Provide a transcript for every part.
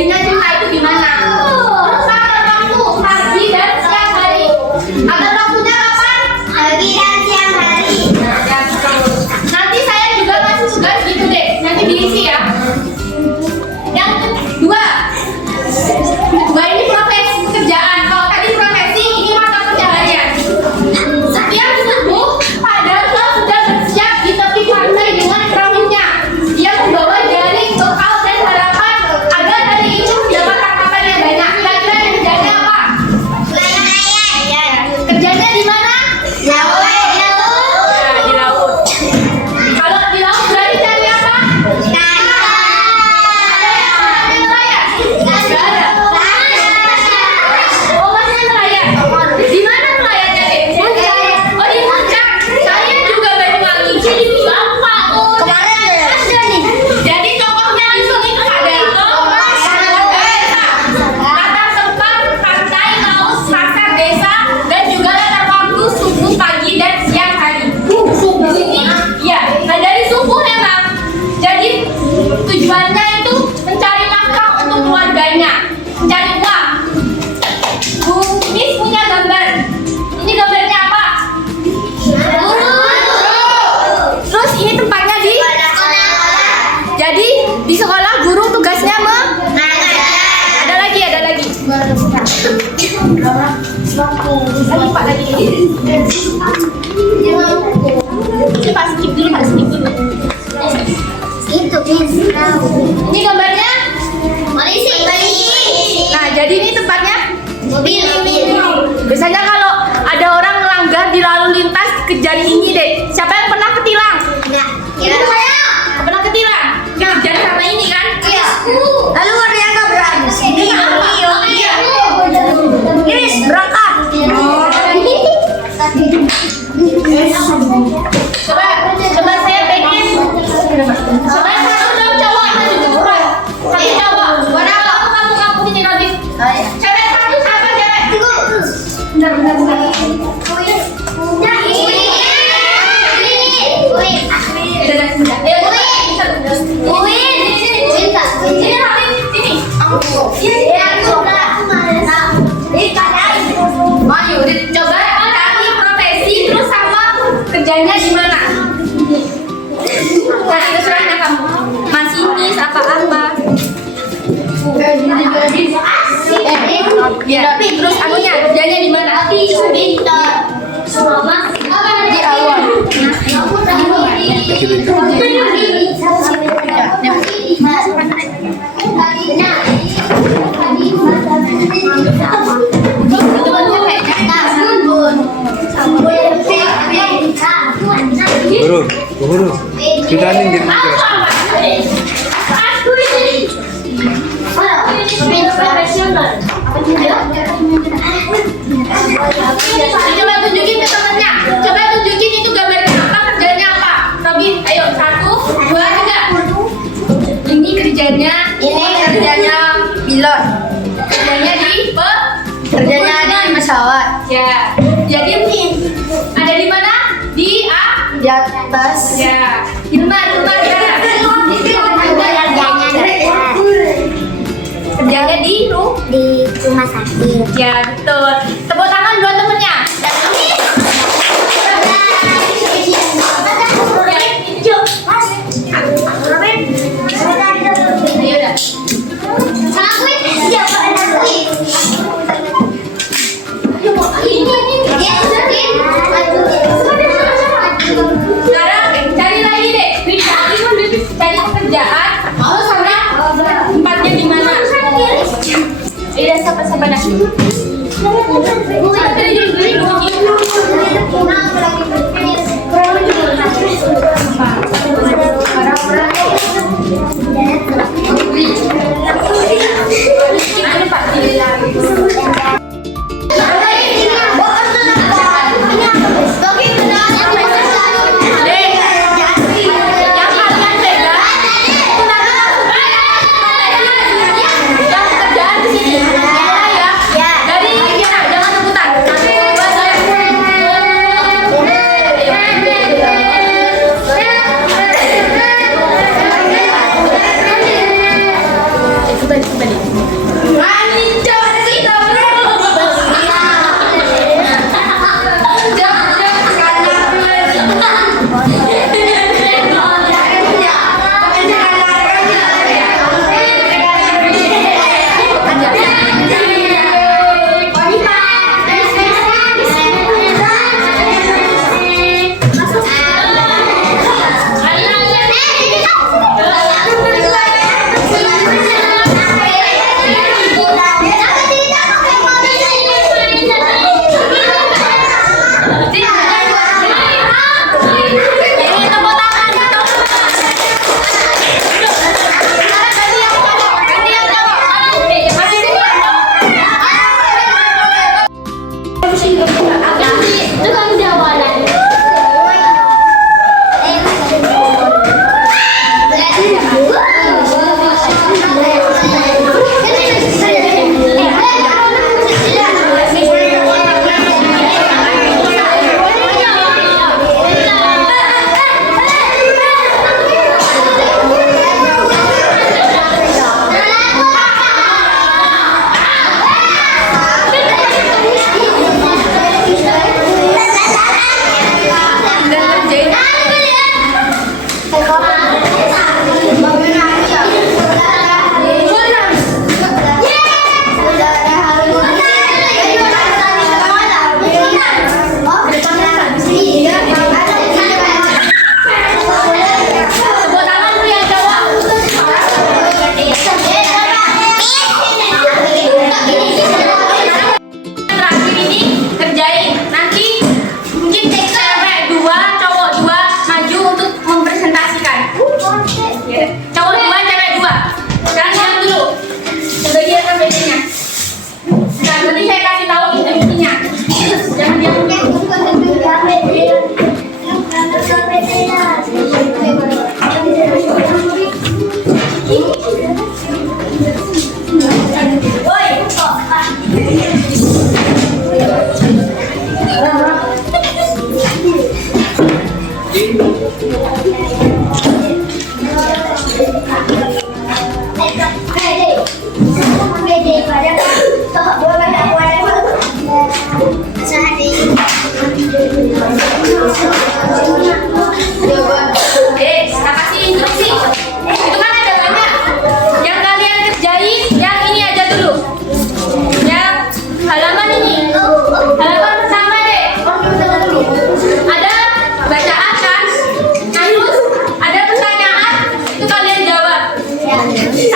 terjadinya cinta itu gimana? Terus atur waktu pagi dan siang hari. Atur waktunya kapan? Pagi dan siang hari. Nanti saya juga kasih tugas gitu deh. Nanti diisi ya. Yang kedua ini profesi pekerjaan. Kalau tadi profesi, ini mata pencaharian. Setiap subuh, Padarso sudah bersiap di tepi pantai dengan perahunya. Dia membawa jaring, bekal, dan harapan agar hari itu mendapat tangkapan yang banyak. Kira-kira kerjanya apa? Kerjanya di mana? Di laut. Kalau di laut berarti cari apa? Oh, masnya nelayan. Di mana nelayannya, Dek? Oh, di puncak. Saya juga Banyuwangi. Jadi Bapak. Jadi tokohnya langsung itu ada latar tempat, pantai, laut, pasar, desa, dan juga latar waktu subuh, pagi, dan siang hari. Subuh ini, ya. Nah dari subuh memang, jadi tujuannya itu mencari nafkah untuk keluarganya, mencari uang. Bu Miss punya gambar. Ini gambarnya apa? Terus ini tempatnya di. Jadi di sekolah guru tugasnya ada lagi. Lagi Pak lagi. Ini Pak skip dulu. Ini gambarnya. Nah jadi ini tempatnya. Biasanya kalau ada orang melanggar di lalu lintas kejar ini deh. Siapa yang pernah ketilang? Itu saya. Pernah ketilang? Kejar sama ini kan? Iya. Lalu ada yang nabrak. Ini apa? Iris berangkat. Coba saya pengen. Coba satu dong cowok. Satu cowok. Warna apa? Kamu ini nanti. Cewek satu siapa cewek? Bentar. Coba cari profesi terus sama kerjanya di mana? Nah, terserahnya kamu. Masinis apa-apa. Tapi terus anunya kerjanya di mana? Di awal. Guru, kita nih jadi Coba tunjukin ke temennya. Coba tunjukin itu gambarnya apa, kerjanya apa. Robin, ayo 1, 2, 3. Ini kerjanya pilot. Kerjanya di pesawat. Ya. Jadi ada di mana? Di atas. Ya. Ilma sekarang. Kerjanya di rumah sakit. Ya, betul. Tepuk tangan buat temennya. Ayo dah. Sekarang cari lagi deh. Cari pekerjaan. Mau sama tempatnya di mana? Sabar dah.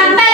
sampai